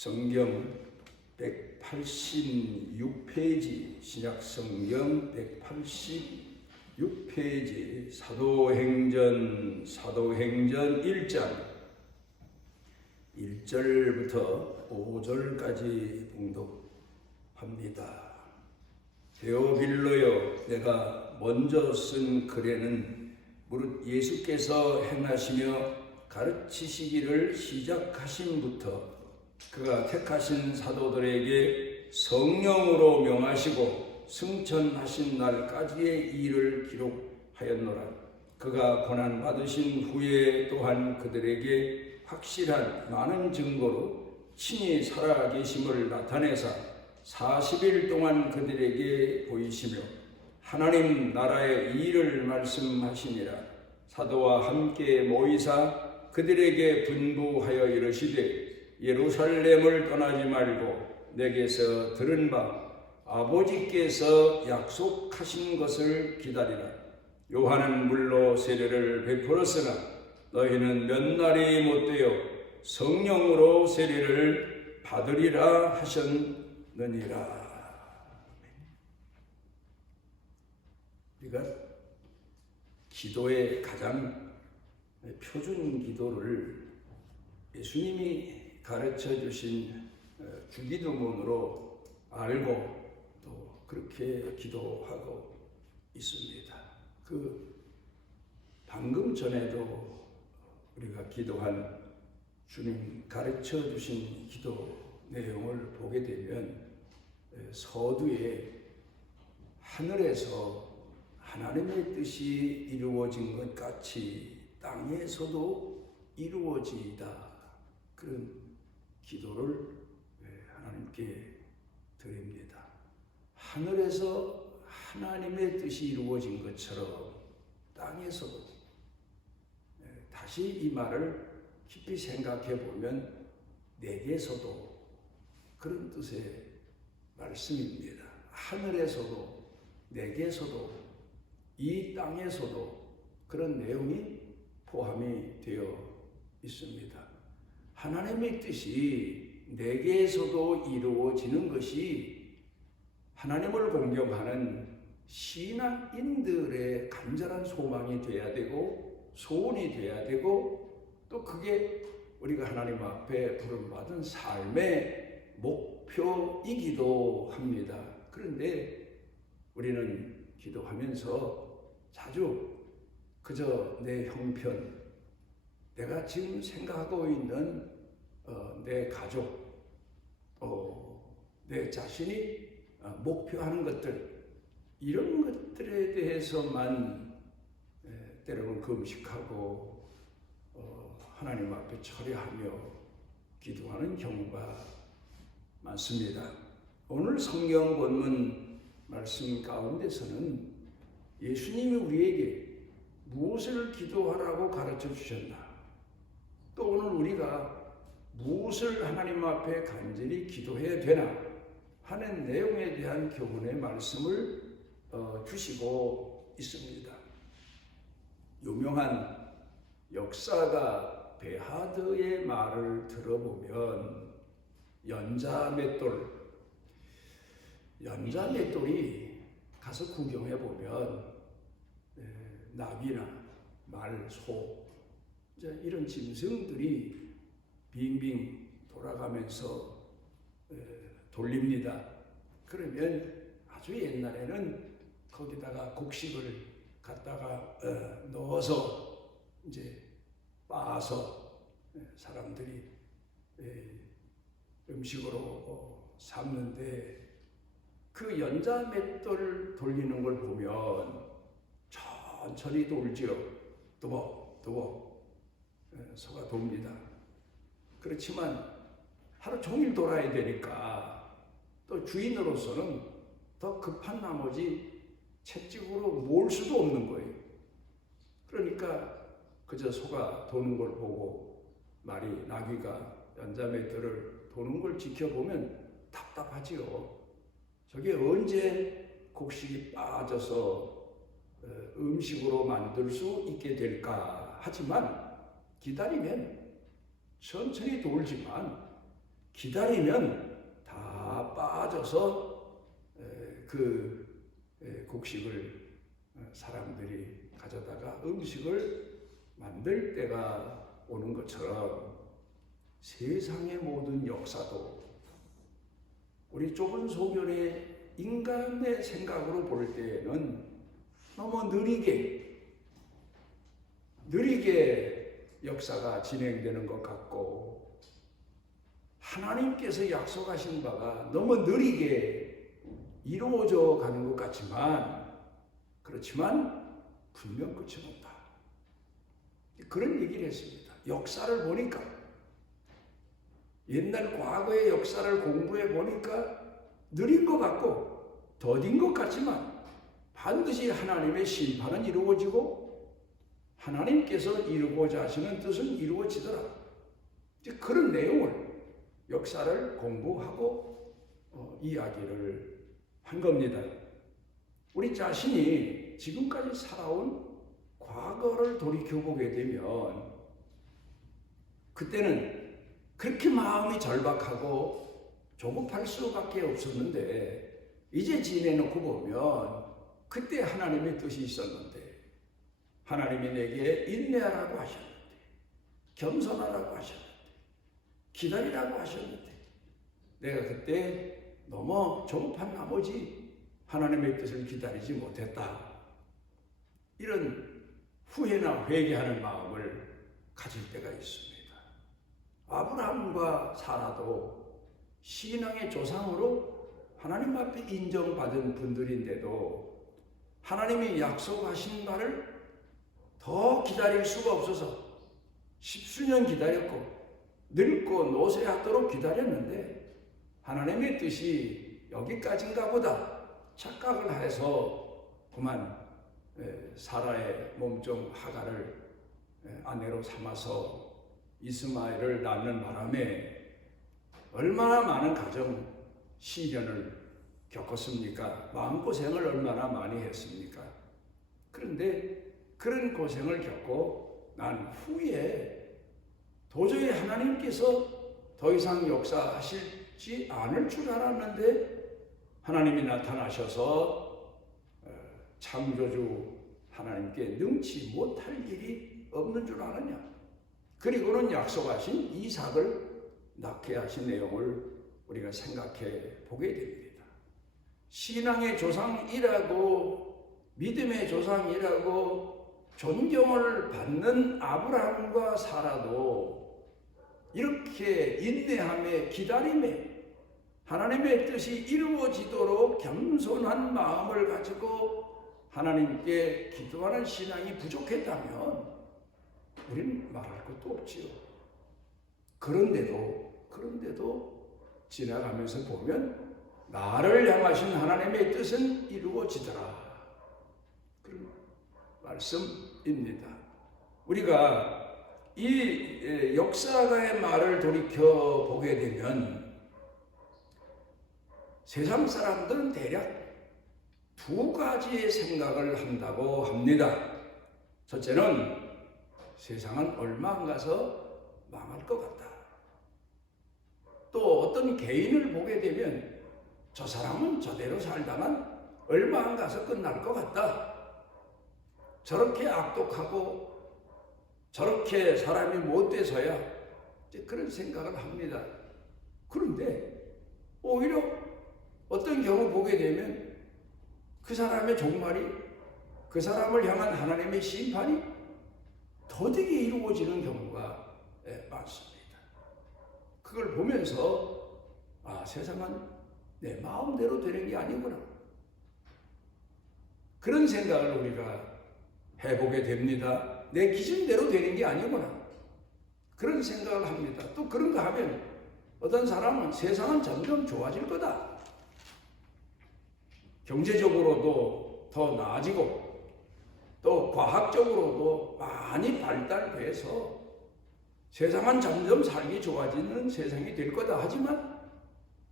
성경 186페이지, 신약성경 186페이지, 사도행전 1장 1절부터 5절까지 봉독합니다. 데오빌로여, 내가 먼저 쓴 글에는 무릇 예수께서 행하시며 가르치시기를 시작하신부터 그가 택하신 사도들에게 성령으로 명하시고 승천하신 날까지의 일을 기록하였노라. 그가 고난받으신 후에 또한 그들에게 확실한 많은 증거로 친히 살아계심을 나타내사 40일 동안 그들에게 보이시며 하나님 나라의 일을 말씀하시니라. 사도와 함께 모이사 그들에게 분부하여 이르시되 예루살렘을 떠나지 말고 내게서 들은 바 아버지께서 약속하신 것을 기다리라. 요한은 물로 세례를 베풀었으나 너희는 몇 날이 못되어 성령으로 세례를 받으리라 하셨느니라. 우리가 기도의 가장 표준 기도를 예수님이 가르쳐 주신 주기도문으로 알고 또 그렇게 기도하고 있습니다. 방금 전에도 우리가 기도한 주님 가르쳐 주신 기도 내용을 보게 되면 서두에 하늘에서 하나님의 뜻이 이루어진 것 같이 땅에서도 이루어지이다. 그런 기도를 하나님께 드립니다. 하늘에서 하나님의 뜻이 이루어진 것처럼 땅에서도 다시 이 말을 깊이 생각해 보면 내게서도 그런 뜻의 말씀입니다. 하늘에서도 내게서도 이 땅에서도 그런 내용이 포함이 되어 있습니다. 하나님의 뜻이 내게서도 이루어지는 것이 하나님을 공경하는 신앙인들의 간절한 소망이 되어야 되고 소원이 되어야 되고 또 그게 우리가 하나님 앞에 부름받은 삶의 목표이기도 합니다. 그런데 우리는 기도하면서 자주 그저 내 형편, 내가 지금 생각하고 있는 내 가족, 내 자신이 목표하는 것들, 이런 것들에 대해서만 때로는 금식하고 하나님 앞에 철회하며 기도하는 경우가 많습니다. 오늘 성경 본문 말씀 가운데서는 예수님이 우리에게 무엇을 기도하라고 가르쳐 주셨나? 또 오늘 우리가 무엇을 하나님 앞에 간절히 기도해야 되나 하는 내용에 대한 교훈의 말씀을 주시고 있습니다. 유명한 역사가 베하드의 말을 들어보면 연자맷돌이 가서 구경해 보면 나귀나 말, 소 이런 짐승들이 빙빙 돌아가면서 돌립니다. 그러면 아주 옛날에는 거기다가 곡식을 갖다가 넣어서 이제 빻아서 사람들이 음식으로 삼는데 그 연자맷돌 돌리는 걸 보면 천천히 돌지요. 두벅두벅 소가 돕니다. 그렇지만 하루 종일 돌아야 되니까 또 주인으로서는 더 급한 나머지 채찍으로 몰 수도 없는 거예요. 그러니까 그저 소가 도는 걸 보고 나귀가 연자맷돌을 도는 걸 지켜보면 답답하지요. 저게 언제 곡식이 빠져서 음식으로 만들 수 있게 될까 하지만 기다리면 천천히 돌지만 기다리면 다 빠져서 그 곡식을 사람들이 가져다가 음식을 만들 때가 오는 것처럼 세상의 모든 역사도 우리 좁은 소견의 인간의 생각으로 볼 때에는 너무 느리게 역사가 진행되는 것 같고, 하나님께서 약속하신 바가 너무 느리게 이루어져 가는 것 같지만, 그렇지만 분명 끝이 없다. 그런 얘기를 했습니다. 역사를 보니까, 옛날 과거의 역사를 공부해 보니까 느린 것 같고 더딘 것 같지만 반드시 하나님의 심판은 이루어지고 하나님께서 이루고자 하시는 뜻은 이루어지더라. 그런 내용을 역사를 공부하고 이야기를 한 겁니다. 우리 자신이 지금까지 살아온 과거를 돌이켜보게 되면 그때는 그렇게 마음이 절박하고 조급할 수밖에 없었는데, 이제 지내놓고 보면 그때 하나님의 뜻이 있었는데, 하나님이 내게 인내하라고 하셨는데, 겸손하라고 하셨는데, 기다리라고 하셨는데, 내가 그때 너무 조급한 나머지 하나님의 뜻을 기다리지 못했다. 이런 후회나 회개하는 마음을 가질 때가 있습니다. 아브라함과 사라도 신앙의 조상으로 하나님 앞에 인정받은 분들인데도 하나님이 약속하신 말을 더 기다릴 수가 없어서 십수년 기다렸고 늙고 노쇠하도록 기다렸는데, 하나님의 뜻이 여기까지인가 보다 착각을 해서 그만 사라의 몸종 하갈을 아내로 삼아서 이스마엘을 낳는 바람에 얼마나 많은 가정 시련을 겪었습니까? 마음고생을 얼마나 많이 했습니까? 그런데 그런 고생을 겪고 난 후에 도저히 하나님께서 더 이상 역사하실지 않을 줄 알았는데, 하나님이 나타나셔서 창조주 하나님께 능치 못할 일이 없는 줄 아느냐? 그리고는 약속하신 이삭을 낳게 하신 내용을 우리가 생각해 보게 됩니다. 신앙의 조상이라고, 믿음의 조상이라고 존경을 받는 아브라함과 사라도 이렇게 인내함에, 기다림에 하나님의 뜻이 이루어지도록 겸손한 마음을 가지고 하나님께 기도하는 신앙이 부족했다면 우리는 말할 것도 없지요. 그런데도 지나가면서 보면 나를 향하신 하나님의 뜻은 이루어지더라. 그런 말씀입니다. 우리가 이 역사가의 말을 돌이켜 보게 되면 세상 사람들은 대략 두 가지의 생각을 한다고 합니다. 첫째는 세상은 얼마 안 가서 망할 것 같다. 또 어떤 개인을 보게 되면 저 사람은 저대로 살다만 얼마 안 가서 끝날 것 같다. 저렇게 악독하고 저렇게 사람이 못돼서야 그런 생각을 합니다. 그런데 오히려 어떤 경우 보게 되면 그 사람의 종말이, 그 사람을 향한 하나님의 심판이 더디게 이루어지는 경우가 많습니다. 그걸 보면서 세상은 내 마음대로 되는 게 아니구나. 그런 생각을 우리가 해보게 됩니다. 내 기준대로 되는 게 아니구나. 그런 생각을 합니다. 또 그런가 하면 어떤 사람은 세상은 점점 좋아질 거다. 경제적으로도 더 나아지고 또 과학적으로도 많이 발달돼서 세상은 점점 살기 좋아지는 세상이 될 거다. 하지만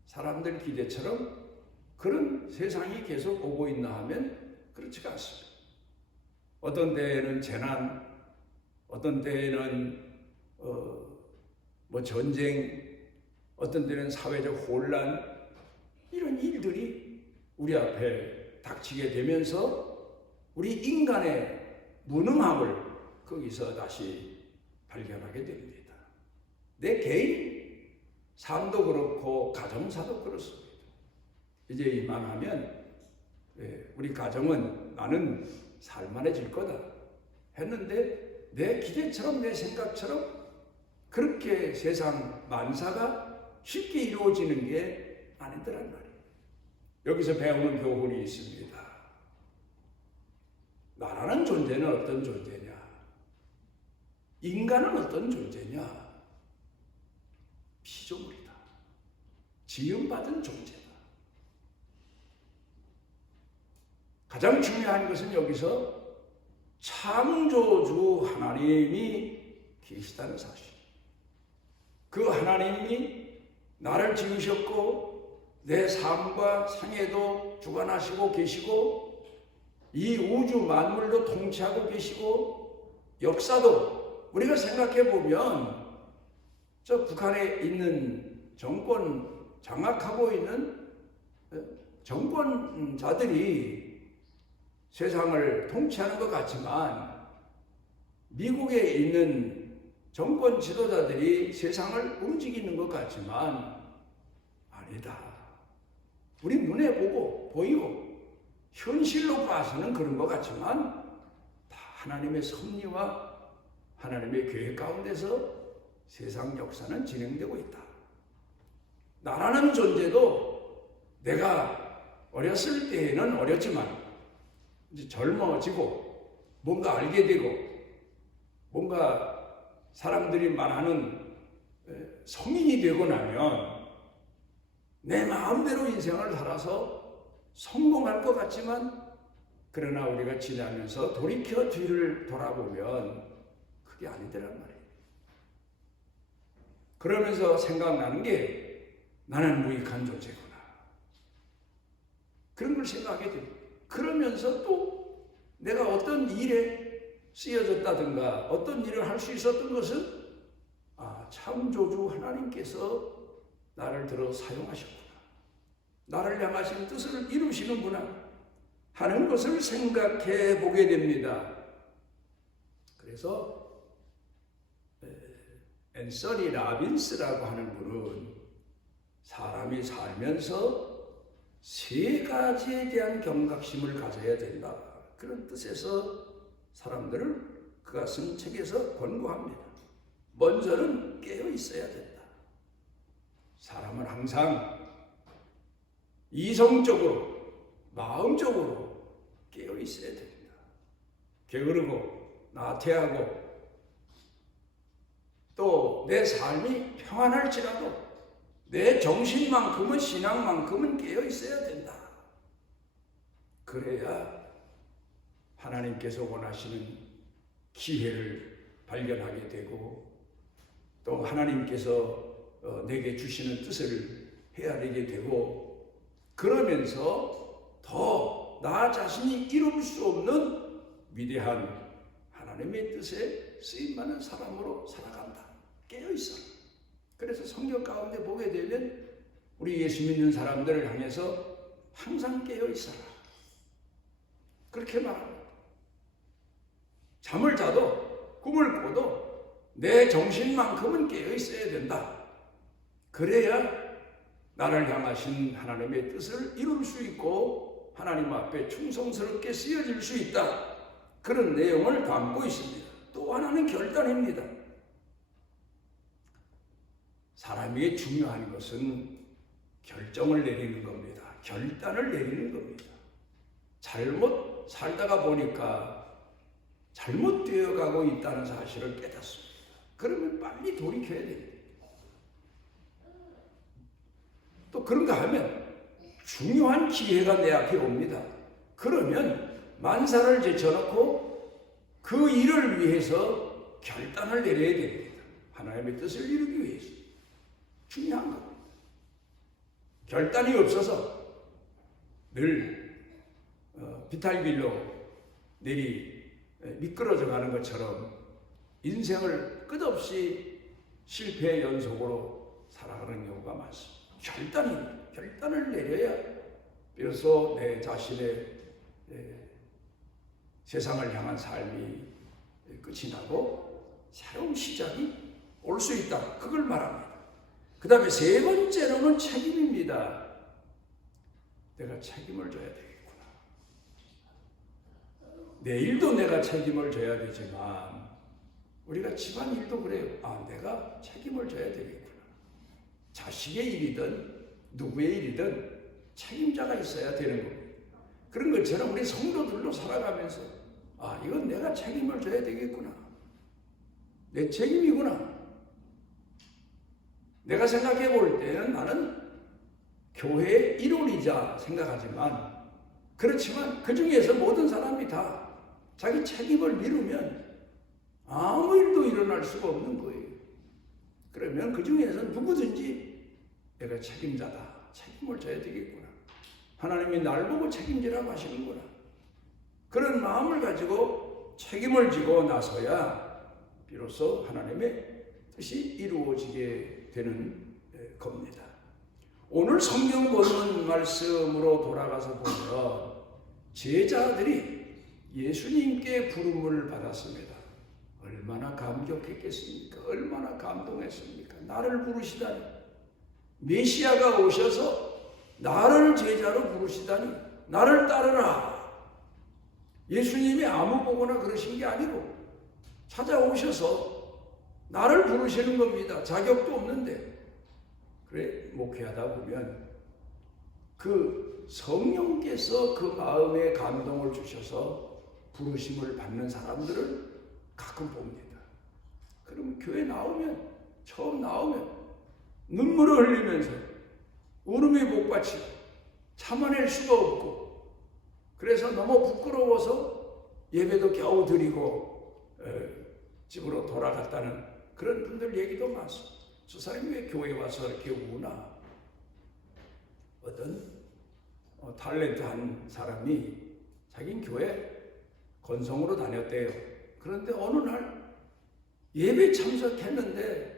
사람들 기대처럼 그런 세상이 계속 오고 있나 하면 그렇지가 않습니다. 어떤 때에는 재난, 어떤 때에는 전쟁, 어떤 때는 사회적 혼란, 이런 일들이 우리 앞에 닥치게 되면서 우리 인간의 무능함을 거기서 다시 발견하게 됩니다. 내 개인 삶도 그렇고 가정사도 그렇습니다. 이제 이만하면 우리 가정은 나는 살만해질 거다 했는데 내 기대처럼 내 생각처럼 그렇게 세상 만사가 쉽게 이루어지는 게 아니더란 말이에요. 여기서 배우는 교훈이 있습니다. 나라는 존재는 어떤 존재냐? 인간은 어떤 존재냐? 피조물이다. 지음받은 존재다. 가장 중요한 것은 여기서 창조주 하나님이 계시다는 사실. 그 하나님이 나를 지으셨고 내 삶과 생애도 주관하시고 계시고 이 우주 만물도 통치하고 계시고 역사도 우리가 생각해 보면 저 북한에 있는 정권 장악하고 있는 정권자들이 세상을 통치하는 것 같지만 미국에 있는 정권 지도자들이 세상을 움직이는 것 같지만 아니다. 우리 눈에 보고 보이고 현실로 봐서는 그런 것 같지만 다 하나님의 섭리와 하나님의 계획 가운데서 세상 역사는 진행되고 있다. 나라는 존재도 내가 어렸을 때에는 어렸지만 이제 젊어지고 뭔가 알게 되고 뭔가 사람들이 말하는 성인이 되고 나면 내 마음대로 인생을 살아서 성공할 것 같지만 그러나 우리가 지나면서 돌이켜 뒤를 돌아보면 그게 아니더란 말이에요. 그러면서 생각나는 게 나는 무익한 존재구나. 그런 걸 생각하게 됩니다. 그러면서 또 내가 어떤 일에 쓰여졌다든가 어떤 일을 할 수 있었던 것은 창조주 하나님께서 나를 들어 사용하셨구나. 나를 향하신 뜻을 이루시는구나 하는 것을 생각해 보게 됩니다. 그래서 앤서니 라빈스라고 하는 분은 사람이 살면서 세 가지에 대한 경각심을 가져야 된다. 그런 뜻에서 사람들을 그가 쓴 책에서 권고합니다. 먼저는 깨어 있어야 된다. 사람은 항상 이성적으로, 마음적으로 깨어 있어야 됩니다. 게으르고 나태하고 또 내 삶이 평안할지라도 내 정신만큼은 신앙만큼은 깨어 있어야 된다. 그래야 하나님께서 원하시는 기회를 발견하게 되고 또 하나님께서 내게 주시는 뜻을 헤아리게 되고 그러면서 더 나 자신이 이룰 수 없는 위대한 하나님의 뜻에 쓰임받는 사람으로 살아간다. 깨어있어. 그래서 성경 가운데 보게 되면 우리 예수 믿는 사람들을 향해서 항상 깨어있어라. 그렇게 말합니다. 잠을 자도 꿈을 꿔도 내 정신만큼은 깨어있어야 된다. 그래야 나를 향하신 하나님의 뜻을 이룰 수 있고 하나님 앞에 충성스럽게 쓰여질 수 있다. 그런 내용을 담고 있습니다. 또 하나는 결단입니다. 사람에게 중요한 것은 결정을 내리는 겁니다. 결단을 내리는 겁니다. 잘못 살다가 보니까 잘못되어 가고 있다는 사실을 깨닫습니다. 그러면 빨리 돌이켜야 됩니다. 또 그런가 하면 중요한 기회가 내 앞에 옵니다. 그러면 만사를 제쳐놓고 그 일을 위해서 결단을 내려야 됩니다. 하나님의 뜻을 이루기 위해서. 중요한 겁니다. 결단이 없어서 늘 비탈길로 미끄러져 가는 것처럼 인생을 끝없이 실패의 연속으로 살아가는 경우가 많습니다. 결단을 내려야 비로소 내 자신의 세상을 향한 삶이 끝이 나고 새로운 시작이 올 수 있다. 그걸 말합니다. 그 다음에 세 번째로는 책임입니다. 내가 책임을 져야 되겠구나. 내 일도 내가 책임을 져야 되지만 우리가 집안 일도 그래요. 내가 책임을 져야 되겠구나. 자식의 일이든 누구의 일이든 책임자가 있어야 되는 겁니다. 그런 것처럼 우리 성도들로 살아가면서 이건 내가 책임을 져야 되겠구나. 내 책임이구나. 내가 생각해 볼 때는 나는 교회의 일원이자 생각하지만 그렇지만 그 중에서 모든 사람이 다 자기 책임을 미루면 아무 일도 일어날 수가 없는 거예요. 그러면 그 중에서 누구든지 내가 책임자다. 책임을 져야 되겠구나. 하나님이 날 보고 책임지라고 하시는구나. 그런 마음을 가지고 책임을 지고 나서야 비로소 하나님의 뜻이 이루어지게 되는 겁니다. 오늘 성경 본문 말씀으로 돌아가서 보면 제자들이 예수님께 부름을 받았습니다. 얼마나 감격했겠습니까? 얼마나 감동했습니까? 나를 부르시다니. 메시아가 오셔서 나를 제자로 부르시다니. 나를 따르라. 예수님이 아무 보거나 그러신 게 아니고 찾아오셔서 나를 부르시는 겁니다. 자격도 없는데. 그래, 목회하다 보면 그 성령께서 그 마음에 감동을 주셔서 부르심을 받는 사람들을 가끔 봅니다. 그럼 교회 나오면, 처음 나오면 눈물을 흘리면서 울음이 목받치고 참아낼 수가 없고 그래서 너무 부끄러워서 예배도 겨우 드리고 집으로 돌아갔다는 그런 분들 얘기도 많습니다. 저 사람이 왜 교회에 와서 이렇게 우나? 어떤 탤런트한 사람이 자기는 교회 건성으로 다녔대요. 그런데 어느 날 예배 참석했는데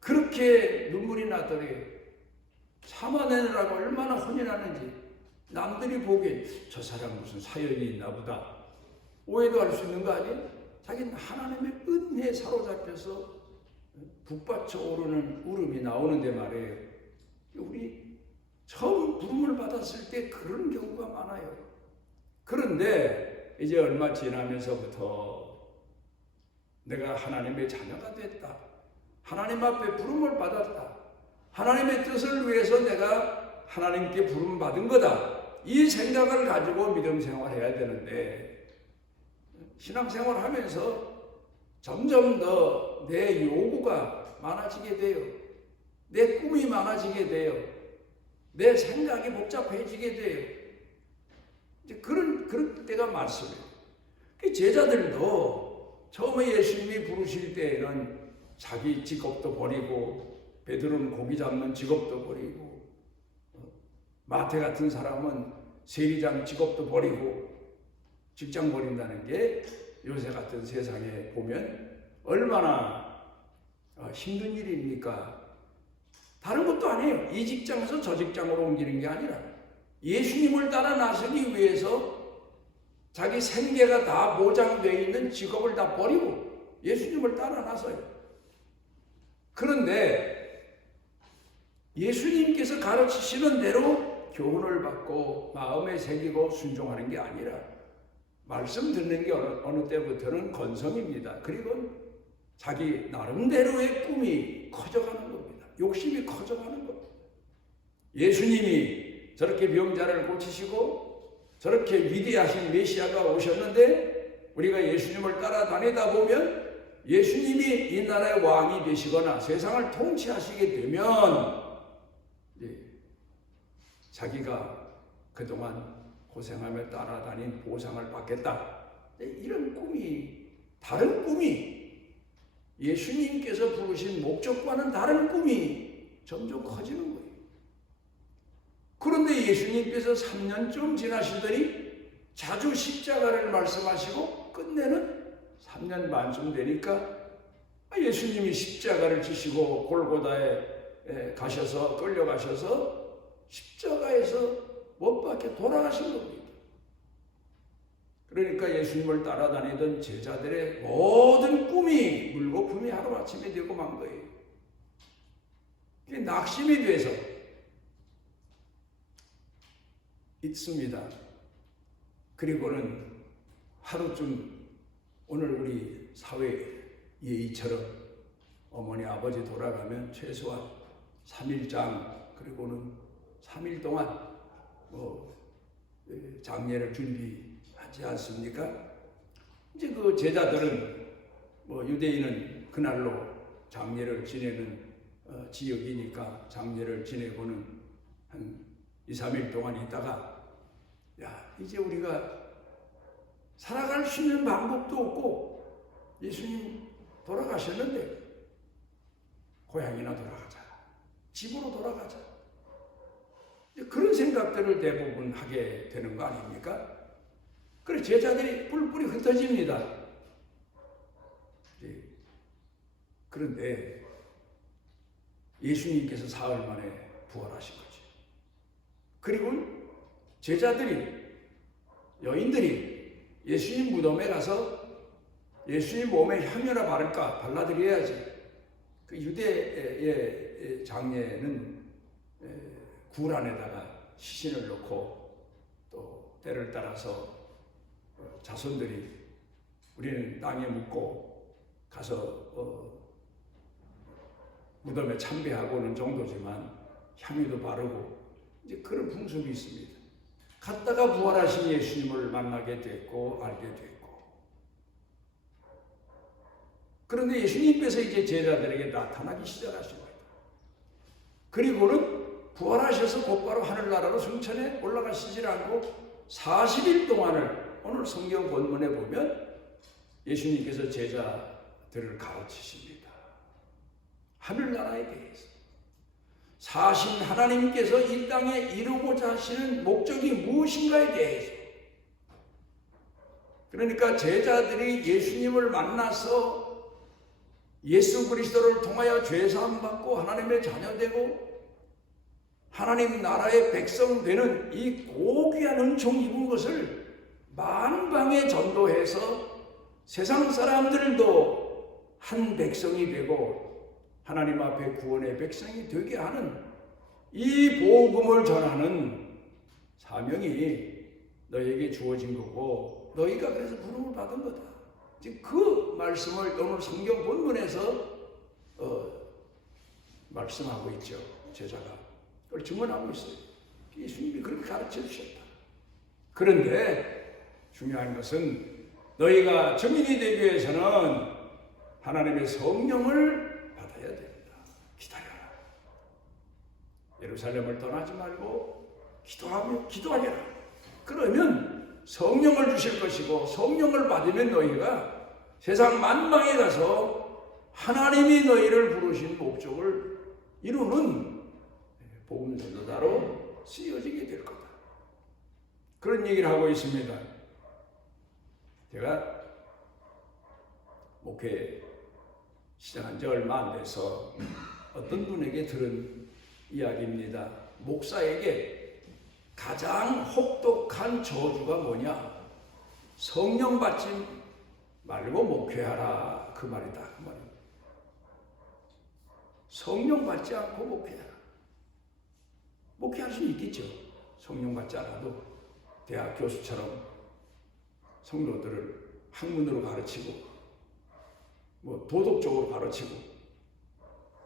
그렇게 눈물이 나더래요. 참아내느라고 얼마나 혼이 나는지 남들이 보기엔 저 사람 무슨 사연이 있나 보다 오해도 할 수 있는 거 아니에요? 자기는 하나님의 은혜에 사로잡혀서 북받쳐 오르는 울음이 나오는데 말이에요. 우리 처음 부름을 받았을 때 그런 경우가 많아요. 그런데 이제 얼마 지나면서부터 내가 하나님의 자녀가 됐다. 하나님 앞에 부름을 받았다. 하나님의 뜻을 위해서 내가 하나님께 부름 받은 거다. 이 생각을 가지고 믿음 생활해야 되는데 신앙생활 하면서 점점 더 내 요구가 많아지게 돼요. 내 꿈이 많아지게 돼요. 내 생각이 복잡해지게 돼요. 이제 그런 때가 많습니다. 제자들도 처음에 예수님이 부르실 때에는 자기 직업도 버리고 베드로는 고기 잡는 직업도 버리고 마태 같은 사람은 세리장 직업도 버리고 직장 버린다는 게 요새 같은 세상에 보면 얼마나 힘든 일입니까? 다른 것도 아니에요. 이 직장에서 저 직장으로 옮기는 게 아니라 예수님을 따라 나서기 위해서 자기 생계가 다 보장되어 있는 직업을 다 버리고 예수님을 따라 나서요. 그런데 예수님께서 가르치시는 대로 교훈을 받고 마음에 새기고 순종하는 게 아니라 말씀 듣는 게 어느 때부터는 건성입니다. 그리고 자기 나름대로의 꿈이 커져가는 겁니다. 욕심이 커져가는 겁니다. 예수님이 저렇게 병자를 고치시고 저렇게 위대하신 메시아가 오셨는데 우리가 예수님을 따라다니다 보면 예수님이 이 나라의 왕이 되시거나 세상을 통치하시게 되면 자기가 그동안 고생하며 따라다닌 보상을 받겠다. 이런 꿈이, 다른 꿈이 예수님께서 부르신 목적과는 다른 꿈이 점점 커지는 거예요. 그런데 예수님께서 3년쯤 지나시더니 자주 십자가를 말씀하시고 끝내는 3년 반쯤 되니까 예수님이 십자가를 지시고 골고다에 가셔서 끌려가셔서 십자가에서 못 박혀 돌아가신 겁니다. 그러니까 예수님을 따라다니던 제자들의 모든 꿈이 물거품이 하루아침에 되고 만 거예요. 그게 낙심이 돼서 있습니다. 그리고는 하루쯤 오늘 우리 사회 예의처럼 어머니 아버지 돌아가면 최소한 3일장 그리고는 3일 동안 장례를 준비하지 않습니까? 이제 그 제자들은 유대인은 그날로 장례를 지내는 지역이니까 장례를 지내고는 한 2, 3일 동안 있다가 이제 우리가 살아갈 수 있는 방법도 없고 예수님 돌아가셨는데 고향이나 돌아가자. 집으로 돌아가자. 그런 생각들을 대부분 하게 되는 거 아닙니까? 그래서 제자들이 뿔뿔이 흩어집니다. 그런데 예수님께서 사흘 만에 부활하신 거죠. 그리고 제자들이, 여인들이 예수님 무덤에 가서 예수님 몸에 향유나 발라드려야지. 그 유대의 장례는 굴 안에다가 시신을 넣고 또 때를 따라서 자손들이 우리는 땅에 묻고 가서 무덤에 참배하고 오는 정도지만 향유도 바르고 이제 그런 풍습이 있습니다. 갔다가 부활하신 예수님을 만나게 됐고 알게 됐고, 그런데 예수님께서 이제 제자들에게 나타나기 시작하신 거예요. 그리고는 부활하셔서 곧바로 하늘나라로 승천에 올라가시질 않고 40일 동안을 오늘 성경 본문에 보면 예수님께서 제자들을 가르치십니다. 하늘나라에 대해서. 사신 하나님께서 이 땅에 이루고자 하시는 목적이 무엇인가에 대해서. 그러니까 제자들이 예수님을 만나서 예수 그리스도를 통하여 죄사함 받고 하나님의 자녀되고 하나님 나라의 백성 되는 이 고귀한 은총 입은 것을 만방에 전도해서 세상 사람들도 한 백성이 되고 하나님 앞에 구원의 백성이 되게 하는 이 복음을 전하는 사명이 너에게 주어진 거고 너희가 그래서 부름을 받은 거다. 지금 그 말씀을 오늘 성경 본문에서 말씀하고 있죠. 제자가 그걸 증언하고 있어요. 예수님이 그렇게 가르쳐 주셨다. 그런데 중요한 것은 너희가 증인이 되기 위해서는 하나님의 성령을 받아야 됩니다. 기다려라. 예루살렘을 떠나지 말고 기도하라. 그러면 성령을 주실 것이고 성령을 받으면 너희가 세상 만방에 가서 하나님이 너희를 부르신 목적을 이루는 복음 전도자로 쓰여지게 될 거다. 그런 얘기를 하고 있습니다. 제가 목회 시작한 지 얼마 안 돼서 어떤 분에게 들은 이야기입니다. 목사에게 가장 혹독한 저주가 뭐냐? 성령 받지 말고 목회하라. 그 말이다. 그 말입니다. 성령 받지 않고 목회하라. 목회할 수는 있겠죠. 성령 받지 않아도 대학 교수처럼 성도들을 학문으로 가르치고 도덕적으로 가르치고,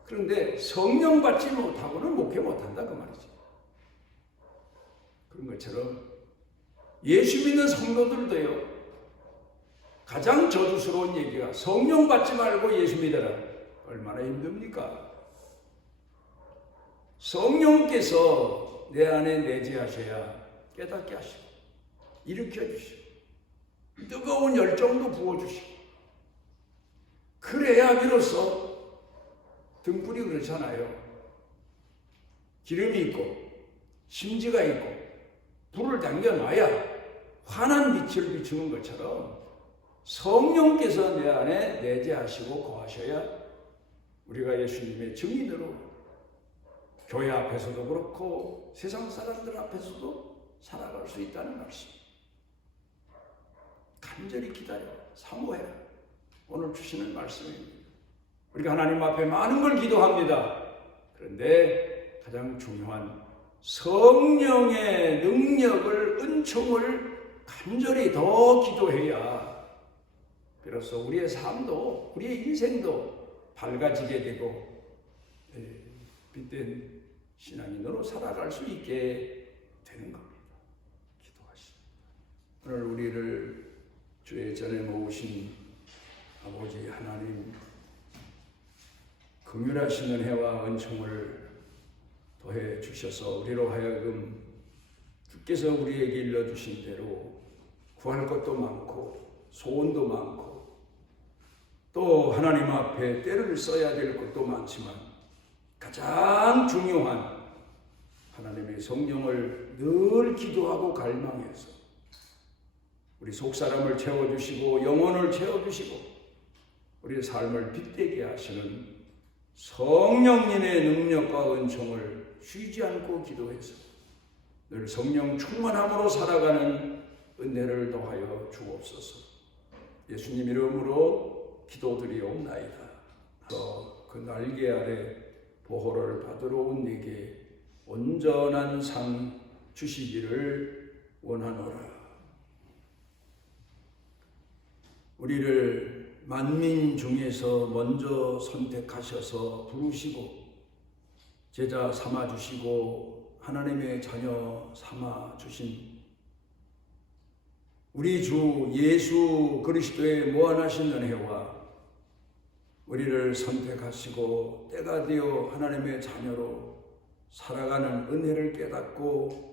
그런데 성령 받지 못하고는 목회 못한다 그 말이죠. 그런 것처럼 예수 믿는 성도들도요, 가장 저주스러운 얘기가 성령 받지 말고 예수 믿어라. 얼마나 힘듭니까? 성령께서 내 안에 내재하셔야 깨닫게 하시고 일으켜 주시고 뜨거운 열정도 부어주시고, 그래야 비로소 등불이 그렇잖아요. 기름이 있고 심지가 있고 불을 당겨놔야 환한 빛을 비추는 것처럼 성령께서 내 안에 내재하시고 거하셔야 우리가 예수님의 증인으로 교회 앞에서도 그렇고 세상 사람들 앞에서도 살아갈 수 있다는 말씀. 간절히 기다려, 사모해라. 오늘 주시는 말씀입니다. 우리가 하나님 앞에 많은 걸 기도합니다. 그런데 가장 중요한 성령의 능력을, 은총을 간절히 더 기도해야 비로소 우리의 삶도, 우리의 인생도 밝아지게 되고 빛된 신앙인으로 살아갈 수 있게 되는 겁니다. 기도하십니다. 오늘 우리를 주의 전에 모으신 아버지 하나님, 긍휼하신 은혜와 은총을 더해 주셔서 우리로 하여금 주께서 우리에게 일러주신 대로 구할 것도 많고 소원도 많고 또 하나님 앞에 때를 써야 될 것도 많지만 가장 중요한 하나님의 성령을 늘 기도하고 갈망해서 우리 속사람을 채워주시고 영혼을 채워주시고 우리의 삶을 빛되게 하시는 성령님의 능력과 은총을 쉬지 않고 기도해서 늘 성령 충만함으로 살아가는 은혜를 더하여 주옵소서. 예수님 이름으로 기도드리옵나이다. 그 날개 아래 보호를 받으러 온 네게 온전한 상 주시기를 원하노라. 우리를 만민 중에서 먼저 선택하셔서 부르시고 제자 삼아주시고 하나님의 자녀 삼아주신 우리 주 예수 그리스도의 무한하신 은혜와 우리를 선택하시고 때가 되어 하나님의 자녀로 살아가는 은혜를 깨닫고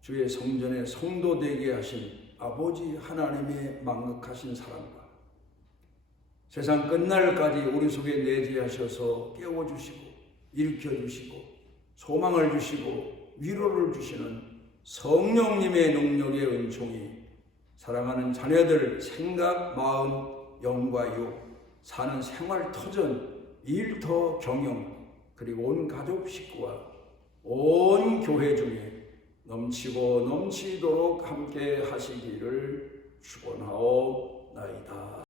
주의 성전에 성도되게 하신 아버지 하나님의 망극하신 사랑과 세상 끝날까지 우리 속에 내재하셔서 깨워주시고 일으켜주시고 소망을 주시고 위로를 주시는 성령님의 능력의 은총이 사랑하는 자녀들 생각, 마음, 영과 육, 사는 생활 터전, 일터 경영, 그리고 온 가족 식구와 온 교회 중에 넘치고 넘치도록 함께 하시기를 축원하옵나이다.